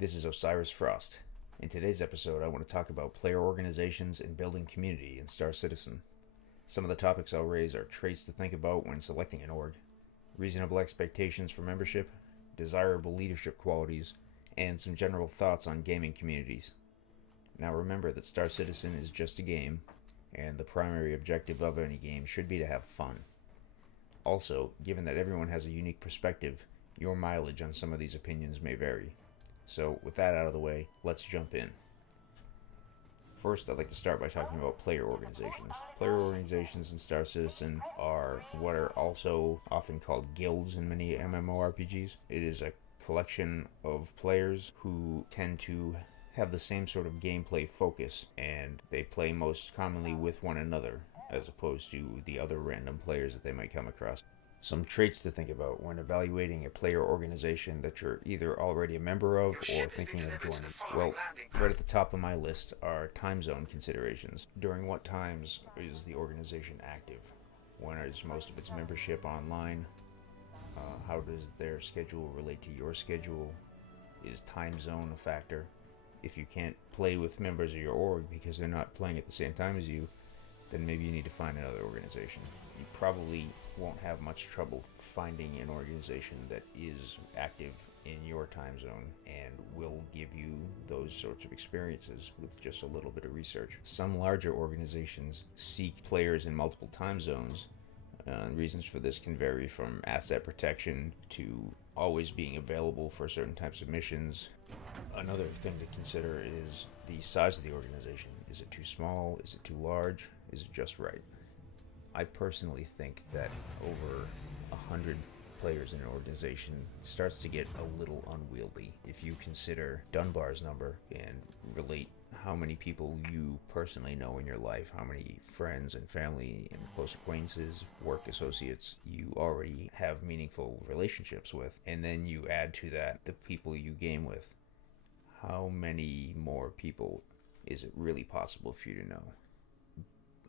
This is Osiris Frost. In today's episode, I want to talk about player organizations and building community in Star Citizen. Some of the topics I'll raise are traits to think about when selecting an org, reasonable expectations for membership, desirable leadership qualities, and some general thoughts on gaming communities. Now remember that Star Citizen is just a game, and the primary objective of any game should be to have fun. Also, given that everyone has a unique perspective, your mileage on some of these opinions may vary. So, with that out of the way, let's jump in. First, I'd like to start by talking about player organizations. Player organizations in Star Citizen are what are also often called guilds in many MMORPGs. It is a collection of players who tend to have the same sort of gameplay focus, and they play most commonly with one another, as opposed to the other random players that they might come across. Some traits to think about when evaluating a player organization that you're either already a member of or thinking of joining. Well, right at the top of my list are time zone considerations. During what times is the organization active? When is most of its membership online? How does their schedule relate to your schedule? Is time zone a factor? If you can't play with members of your org because they're not playing at the same time as you, then maybe you need to find another organization. You probably won't have much trouble finding an organization that is active in your time zone and will give you those sorts of experiences with just a little bit of research. Some larger organizations seek players in multiple time zones. Reasons for this can vary from asset protection to always being available for certain types of missions. Another thing to consider is the size of the organization. Is it too small? Is it too large? Is it just right? I personally think that over 100 players in an organization starts to get a little unwieldy. If you consider Dunbar's number and relate how many people you personally know in your life, how many friends and family and close acquaintances, work associates you already have meaningful relationships with, and then you add to that the people you game with, how many more people is it really possible for you to know?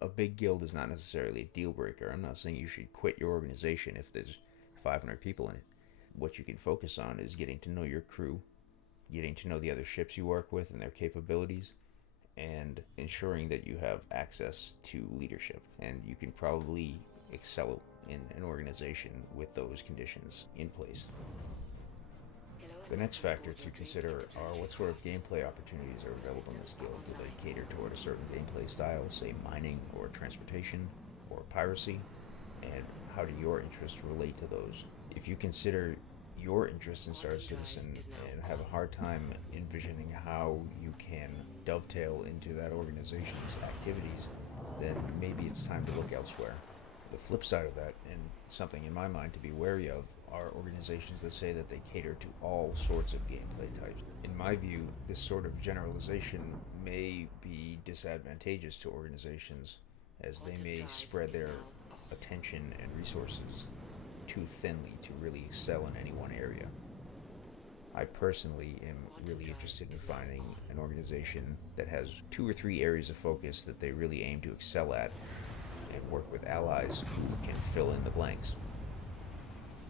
A big guild is not necessarily a deal breaker. I'm not saying you should quit your organization if there's 500 people in it. What you can focus on is getting to know your crew, getting to know the other ships you work with and their capabilities, and ensuring that you have access to leadership. And you can probably excel in an organization with those conditions in place. The next factor to consider are what sort of gameplay opportunities are available in this guild. Do they cater toward a certain gameplay style, say mining or transportation or piracy? And how do your interests relate to those? If you consider your interest in Star Citizen and have a hard time envisioning how you can dovetail into that organization's activities, then maybe it's time to look elsewhere. The flip side of that, and something in my mind to be wary of, are organizations that say that they cater to all sorts of gameplay types. In my view, this sort of generalization may be disadvantageous to organizations, as they may spread their attention and resources too thinly to really excel in any one area. I personally am really interested in finding an organization that has 2 or 3 areas of focus that they really aim to excel at, and work with allies who can fill in the blanks.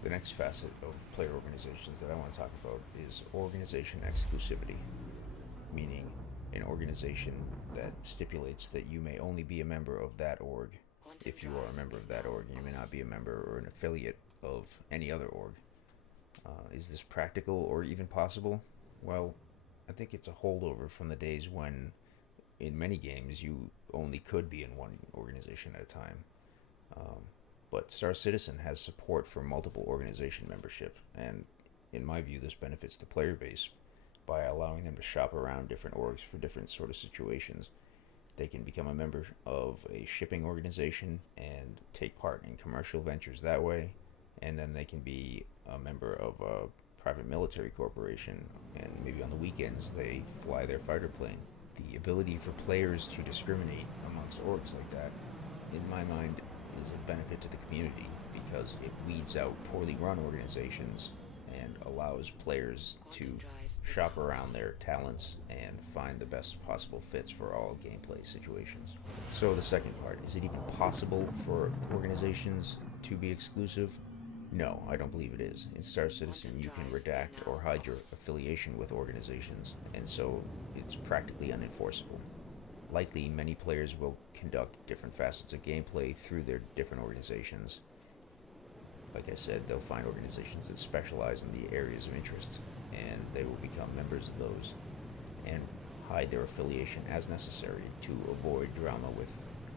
The next facet of player organizations that I want to talk about is organization exclusivity, meaning an organization that stipulates that you may only be a member of that org. If you are a member of that org, you may not be a member or an affiliate of any other org. Is this practical or even possible? Well, I think it's a holdover from the days when in many games you only could be in one organization at a time. But Star Citizen has support for multiple organization membership, and in my view this benefits the player base by allowing them to shop around different orgs for different sort of situations. They can become a member of a shipping organization and take part in commercial ventures that way, and then they can be a member of a private military corporation, and maybe on the weekends they fly their fighter plane. The ability for players to discriminate amongst orgs like that, in my mind, is a benefit to the community because it weeds out poorly run organizations and allows players to shop around their talents and find the best possible fits for all gameplay situations. So the second part, is it even possible for organizations to be exclusive? No, I don't believe it is. In Star Citizen, you can redact or hide your affiliation with organizations, and so it's practically unenforceable. Likely, many players will conduct different facets of gameplay through their different organizations. Like I said, they'll find organizations that specialize in the areas of interest, and they will become members of those and hide their affiliation as necessary to avoid drama with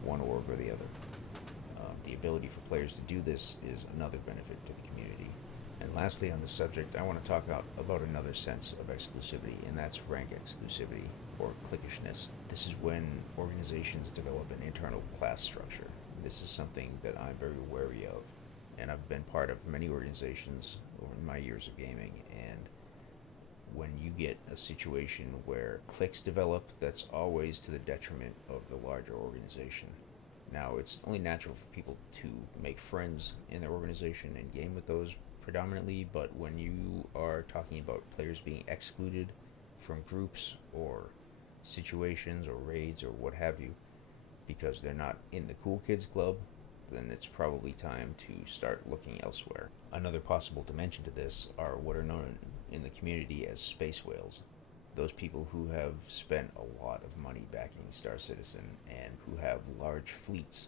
one org or the other. The ability for players to do this is another benefit to the community. And lastly, on this subject, I want to talk about another sense of exclusivity, and that's rank exclusivity, or cliquishness. This is when organizations develop an internal class structure. This is something that I'm very wary of, and I've been part of many organizations over my years of gaming, and when you get a situation where cliques develop, that's always to the detriment of the larger organization. Now, it's only natural for people to make friends in their organization and game with those predominantly, but when you are talking about players being excluded from groups or situations or raids or what have you because they're not in the Cool Kids Club, then it's probably time to start looking elsewhere. Another possible dimension to this are what are known in the community as space whales. Those people who have spent a lot of money backing Star Citizen and who have large fleets.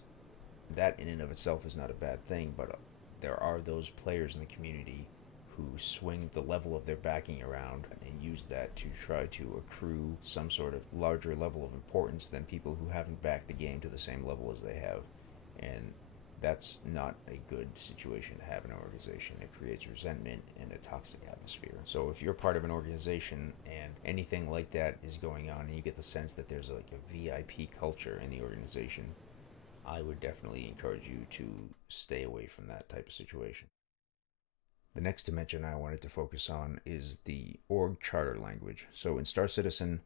That in and of itself is not a bad thing, but there are those players in the community who swing the level of their backing around and use that to try to accrue some sort of larger level of importance than people who haven't backed the game to the same level as they have. And that's not a good situation to have in an organization. It creates resentment and a toxic atmosphere. So if you're part of an organization and anything like that is going on and you get the sense that there's like a VIP culture in the organization, I would definitely encourage you to stay away from that type of situation. The next dimension I wanted to focus on is the org charter language. So in Star Citizen,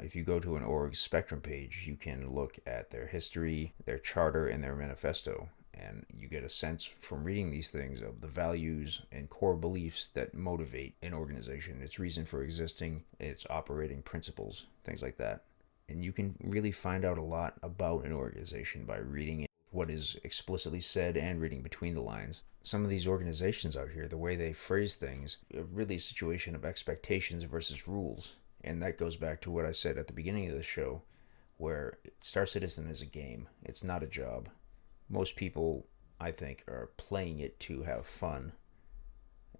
if you go to an org spectrum page, you can look at their history, their charter, and their manifesto, and you get a sense from reading these things of the values and core beliefs that motivate an organization, its reason for existing, its operating principles, things like that. And you can really find out a lot about an organization by reading what is explicitly said and reading between the lines. Some of these organizations out here, the way they phrase things, really a situation of expectations versus rules. And that goes back to what I said at the beginning of the show, where Star Citizen is a game. It's not a job. Most people, I think, are playing it to have fun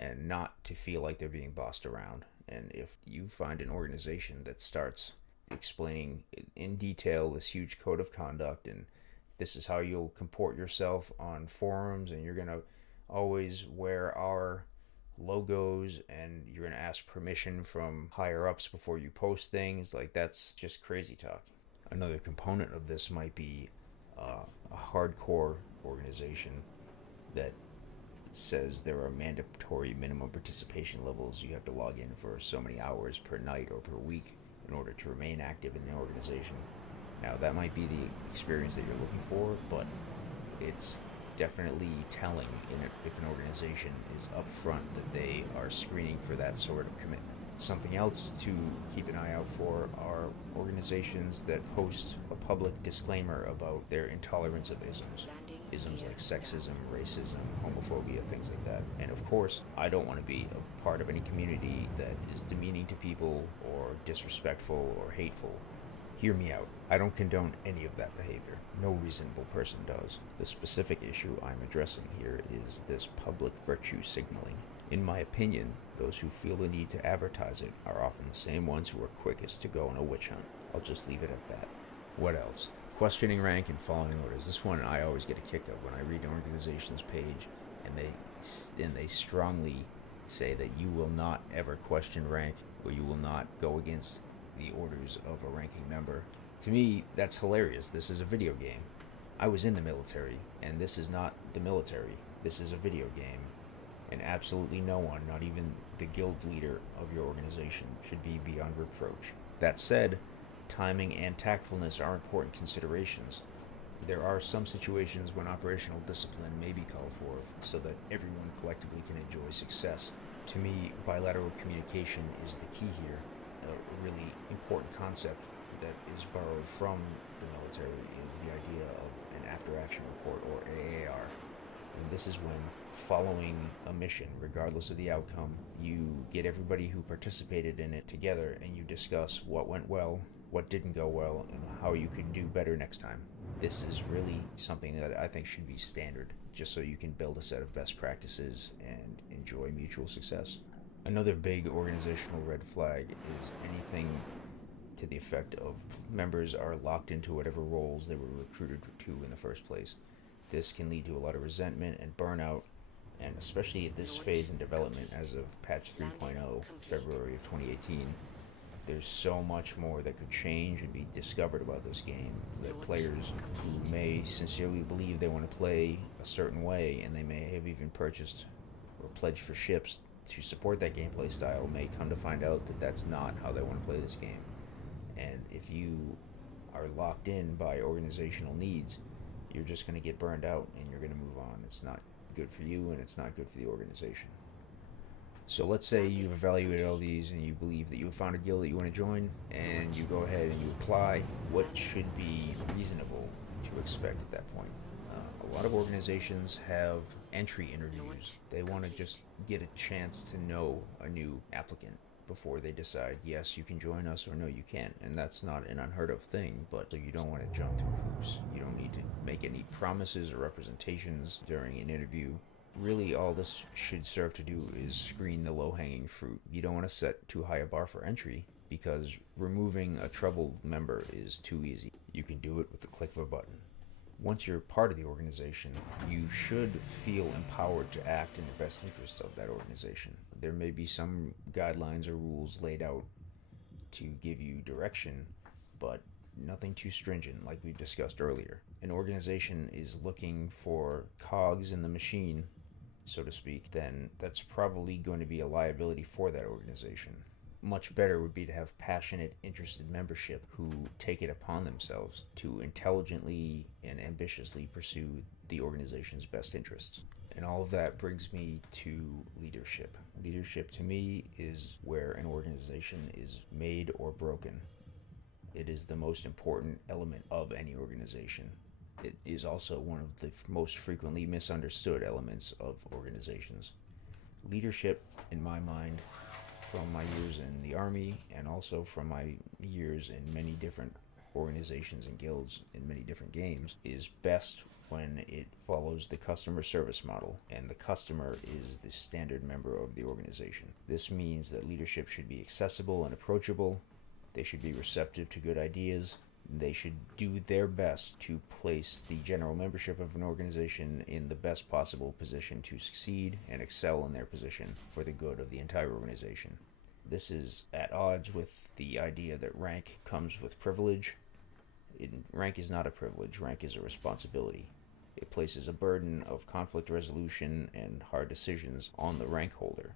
and not to feel like they're being bossed around. And if you find an organization that starts explaining in detail this huge code of conduct and this is how you'll comport yourself on forums and you're going to always wear our logos and you're going to ask permission from higher ups before you post things, like that's just crazy talk. Another component of this might be a hardcore organization that says there are mandatory minimum participation levels. You have to log in for so many hours per night or per week in order to remain active in the organization. Now that might be the experience that you're looking for, but it's definitely telling if an organization is upfront that they are screening for that sort of commitment. Something else to keep an eye out for are organizations that post a public disclaimer about their intolerance of isms. Isms like sexism, racism, homophobia, things like that. And of course, I don't want to be a part of any community that is demeaning to people or disrespectful or hateful. Hear me out. I don't condone any of that behavior. No reasonable person does. The specific issue I'm addressing here is this public virtue signaling. In my opinion, those who feel the need to advertise it are often the same ones who are quickest to go on a witch hunt. I'll just leave it at that. What else? Questioning rank and following orders. This one I always get a kick of when I read an organization's page and they strongly say that you will not ever question rank or you will not go against the orders of a ranking member. To me, that's hilarious. This is a video game. I was in the military, and this is not the military. This is a video game. And absolutely no one, not even the guild leader of your organization, should be beyond reproach. That said, timing and tactfulness are important considerations. There are some situations when operational discipline may be called for so that everyone collectively can enjoy success. To me, bilateral communication is the key here. A really important concept that is borrowed from the military is the idea of an after-action report, or AAR. And this is when, following a mission, regardless of the outcome, you get everybody who participated in it together and you discuss what went well, what didn't go well, and how you could do better next time. This is really something that I think should be standard, just so you can build a set of best practices and enjoy mutual success. Another big organizational red flag is anything to the effect of members are locked into whatever roles they were recruited to in the first place. This can lead to a lot of resentment and burnout, and especially at this phase in development as of patch 3.0, February of 2018, there's so much more that could change and be discovered about this game that players who may sincerely believe they want to play a certain way, and they may have even purchased or pledged for ships to support that gameplay style, may come to find out that that's not how they want to play this game. And if you are locked in by organizational needs, you're just going to get burned out and you're going to move on. It's not good for you and it's not good for the organization. So let's say you've evaluated all these and you believe that you have found a guild that you want to join, and you go ahead and you apply. What should be reasonable to expect at that point? A lot of organizations have entry interviews. They want to just get a chance to know a new applicant before they decide, yes, you can join us, or no, you can't. And that's not an unheard of thing, but so you don't want to jump through hoops. You don't need to make any promises or representations during an interview. Really, all this should serve to do is screen the low-hanging fruit. You don't want to set too high a bar for entry, because removing a troubled member is too easy. You can do it with the click of a button. Once you're part of the organization, you should feel empowered to act in the best interest of that organization. There may be some guidelines or rules laid out to give you direction, but nothing too stringent like we've discussed earlier. An organization is looking for cogs in the machine, so to speak, then that's probably going to be a liability for that organization. Much better would be to have passionate, interested membership who take it upon themselves to intelligently and ambitiously pursue the organization's best interests. And all of that brings me to leadership. Leadership, to me, is where an organization is made or broken. It is the most important element of any organization. It is also one of the most frequently misunderstood elements of organizations. Leadership, in my mind, from my years in the Army and also from my years in many different organizations and guilds in many different games, is best when it follows the customer service model, and the customer is the standard member of the organization. This means that leadership should be accessible and approachable. They should be receptive to good ideas. They should do their best to place the general membership of an organization in the best possible position to succeed and excel in their position for the good of the entire organization. This is at odds with the idea that rank comes with privilege. Rank is not a privilege, rank is a responsibility. It places a burden of conflict resolution and hard decisions on the rank holder.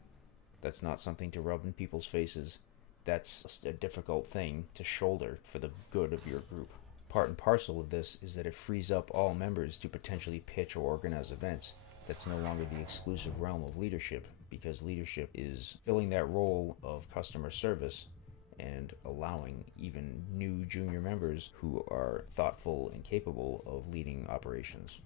That's not something to rub in people's faces. That's a difficult thing to shoulder for the good of your group. Part and parcel of this is that it frees up all members to potentially pitch or organize events. That's no longer the exclusive realm of leadership, because leadership is filling that role of customer service and allowing even new junior members who are thoughtful and capable of leading operations.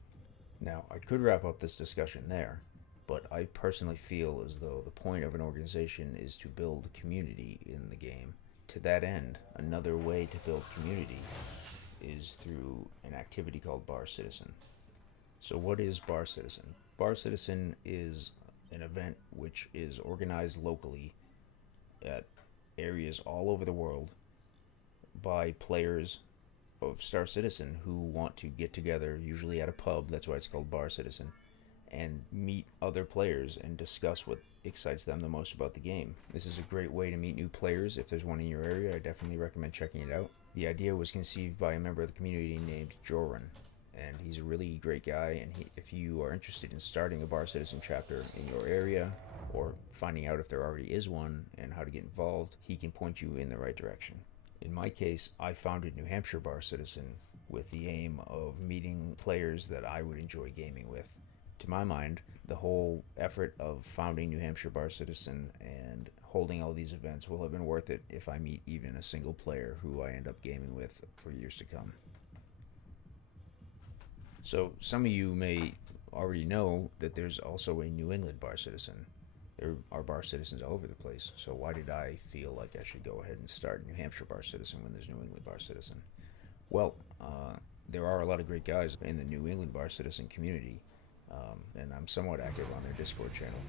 Now, I could wrap up this discussion there, but I personally feel as though the point of an organization is to build community in the game. To that end, another way to build community is through an activity called Bar Citizen. So what is Bar Citizen? Bar Citizen is an event which is organized locally at areas all over the world by players of Star Citizen who want to get together, usually at a pub, that's why it's called Bar Citizen, and meet other players and discuss what excites them the most about the game. This is a great way to meet new players. If there's one in your area, I definitely recommend checking it out. The idea was conceived by a member of the community named Jorunn, and he's a really great guy, and if you are interested in starting a Bar Citizen chapter in your area, or finding out if there already is one and how to get involved, he can point you in the right direction. In my case, I founded New Hampshire Bar Citizen with the aim of meeting players that I would enjoy gaming with. To my mind, the whole effort of founding New Hampshire Bar Citizen and holding all these events will have been worth it if I meet even a single player who I end up gaming with for years to come. So some of you may already know that there's also a New England bar citizen. There are bar citizens all over the place, so why did I feel like I should go ahead and start New Hampshire bar citizen when there's New England bar citizen? Well, there are a lot of great guys in the New England bar citizen community, and I'm somewhat active on their Discord channel.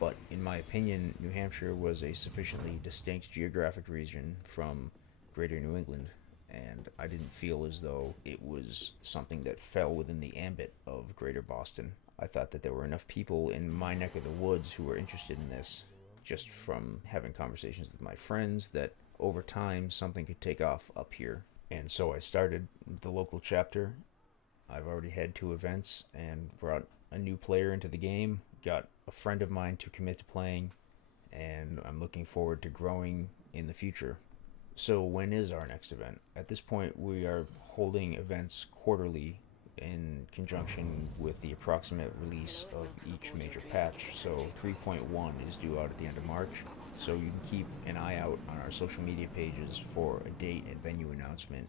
But in my opinion, New Hampshire was a sufficiently distinct geographic region from greater New England, and I didn't feel as though it was something that fell within the ambit of greater Boston. I thought that there were enough people in my neck of the woods who were interested in this, just from having conversations with my friends, that over time something could take off up here. And so I started the local chapter. I've already had 2 events and brought a new player into the game, got a friend of mine to commit to playing, and I'm looking forward to growing in the future. So when is our next event? At this point, we are holding events quarterly in conjunction with the approximate release of each major patch. So 3.1 is due out at the end of March. So you can keep an eye out on our social media pages for a date and venue announcement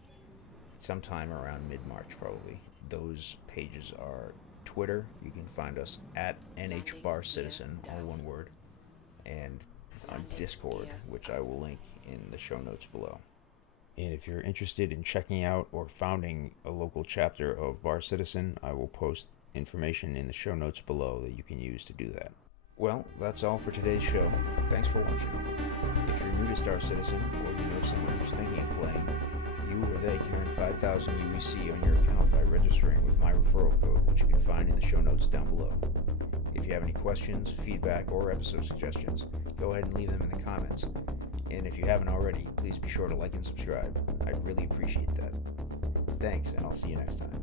sometime around mid-March probably. Those pages are Twitter. You can find us at NHBarCitizen, all one word, and on Discord, which I will link in the show notes below. And if you're interested in checking out or founding a local chapter of Bar Citizen, I will post information in the show notes below that you can use to do that. Well, that's all for today's show. Thanks for watching. If you're new to Star Citizen, or you know someone who's thinking of playing, you or they can earn 5,000 UEC on your account by registering with my referral code, which you can find in the show notes down below. If you have any questions, feedback, or episode suggestions, go ahead and leave them in the comments. And if you haven't already, please be sure to like and subscribe. I'd really appreciate that. Thanks, and I'll see you next time.